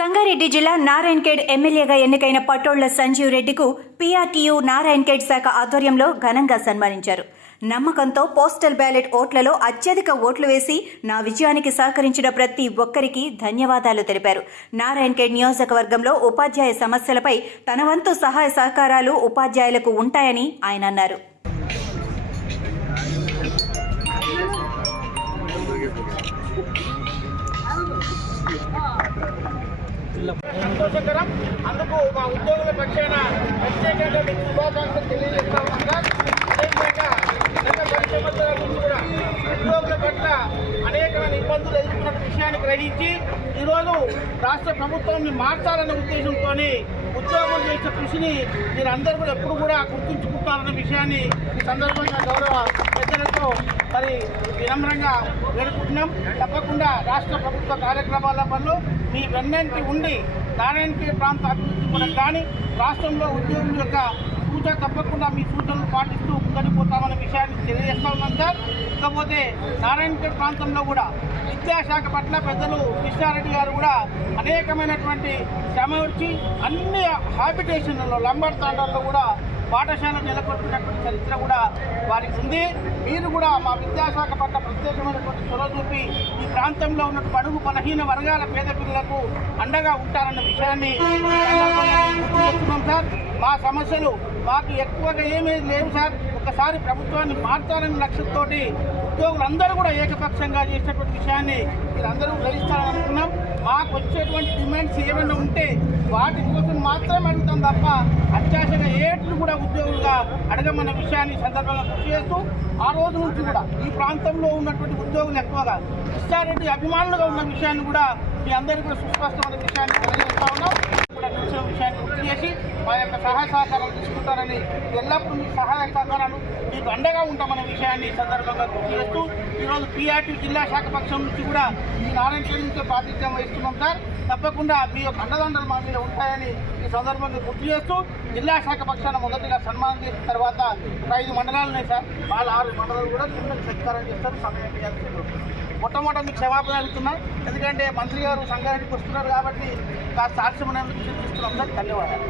సంగారెడ్డి జిల్లా నారాయణఖేడ్ ఎమ్మెల్యేగా ఎన్నికైన పట్టోళ్ల సంజీవ్ రెడ్డికు పీఆర్టీయూ నారాయణఖేడ్ శాఖ ఆధ్వర్యంలో ఘనంగా సన్మానించారు. నమ్మకంతో పోస్టల్ బ్యాలెట్ ఓట్లలో అత్యధిక ఓట్లు వేసి నా విజయానికి సహకరించిన ప్రతి ఒక్కరికి ధన్యవాదాలు తెలిపారు. నారాయణఖేడ్ నియోజకవర్గంలో ఉపాధ్యాయ సమస్యలపై తన వంతు సహాయ సహకారాలు ఉపాధ్యాయులకు ఉంటాయని ఆయన అన్నారు. సంతోషకరం. అందుకు మా ఉద్యోగుల పక్షాన ప్రత్యేకంగా మీకు శుభాకాంక్షలు తెలియజేస్తా ఉన్నాం. అదేవిధంగా గత 10 సంవత్సరాల నుంచి కూడా ఉద్యోగుల పట్ల అనేకమైన ఇబ్బందులు ఎదుర్కొన్న విషయాన్ని గ్రహించి ఈరోజు రాష్ట్ర ప్రభుత్వాన్ని మార్చాలనే ఉద్దేశంతో ఉద్యోగులు చేసిన కృషిని మీరందరూ కూడా ఎప్పుడు కూడా గుర్తుంచుకుంటారన్న విషయాన్ని ఈ సందర్భంగా గౌరవ పెద్దలతో మరి వినమ్రంగా వేడుకుంటున్నాం. తప్పకుండా రాష్ట్ర ప్రభుత్వ కార్యక్రమాల పనులు మీ వెన్నంటి ఉండి నారాయణఖేడ్ ప్రాంత అభివృద్ధి కొరకు కానీ రాష్ట్రంలో ఉద్యోగుల యొక్క సూచన తప్పకుండా మీ సూచనలు పాటిస్తూ ముందడిపోతామన్న విషయాన్ని తెలియజేస్తా ఉన్నాం సార్. ఇకపోతే నారాయణఖేడ్ ప్రాంతంలో కూడా విద్యాశాఖ పట్ల పెద్దలు కృష్ణారెడ్డి గారు కూడా అనేకమైనటువంటి శ్రమ వచ్చి అన్ని హాబిటేషన్లలో లంబర్ తాండాల్లో కూడా పాఠశాల నెలకొల్పినటువంటి చరిత్ర కూడా వారికి ఉంది. మీరు కూడా మా విద్యాశాఖ పట్ల ప్రత్యేకమైనటువంటి చొరవ చూపి ఈ ప్రాంతంలో ఉన్న బడుగు బలహీన వర్గాల పేద పిల్లలకు అండగా ఉంటారన్న విషయాన్ని గుర్తుపెట్టుకున్నాం సార్. మా సమస్యలు మాకు ఎక్కువగా ఏమీ లేవు సార్. ఒకసారి ప్రభుత్వాన్ని మార్చాలనే లక్ష్యంతో ఉద్యోగులందరూ కూడా ఏకపక్షంగా చేసినటువంటి విషయాన్ని మీరందరూ గ్రహిస్తారని అనుకున్నాం. మాకు వచ్చేటువంటి డిమాండ్స్ ఏమైనా ఉంటే వాటి కోసం మాత్రమే అడుగుతాం తప్ప అత్యాశగా ఏట్లు కూడా ఉద్యోగులుగా అడగమన్న విషయాన్ని సందర్భంగా గుర్తు చేస్తూ ఆ రోజు నుంచి కూడా ఈ ప్రాంతంలో ఉన్నటువంటి ఉద్యోగులు ఎక్కువగా కృష్ణారెడ్డి అభిమానులుగా ఉన్న విషయాన్ని కూడా మీ అందరికీ కూడా సుస్పష్టమైన విషయాన్ని తెలియజేస్తా ఉన్నాం. కూడా తెలిసిన విషయాన్ని గుర్తు చేసి మా యొక్క సహాయ సహకారాలు తీసుకుంటారని ఎల్లప్పుడూ మీ సహాయ సహకారాలు మీకు అండగా ఉంటామన్న విషయాన్ని సందర్భంగా గుర్తు చేస్తూ ఈరోజు పీఆర్టీ జిల్లా శాఖ పక్షం నుంచి కూడా ఈ నారాయణఖేడ్ నుంచి ప్రాతినిధ్యం వహిస్తున్నాం సార్. తప్పకుండా మీ యొక్క అండదండలు మా మీద ఉంటాయని ఈ సందర్భంగా గుర్తు చేస్తూ జిల్లా శాఖ పక్షాన మొదటిగా సన్మానం చేసిన తర్వాత 5 మండలాలు ఉన్నాయి సార్. వాళ్ళ 6 మండలాలు కూడా కింద సత్కారం చేస్తారు. సమయం మొట్టమొదటి మీకు క్షమాపణ అడుగుతున్నా. ఎందుకంటే మంత్రి గారు సంగారెడ్డికి వస్తున్నారు కాబట్టి కాస్త సాక్ష్యం తీసుకున్నాం సార్. ధన్యవాదాలు.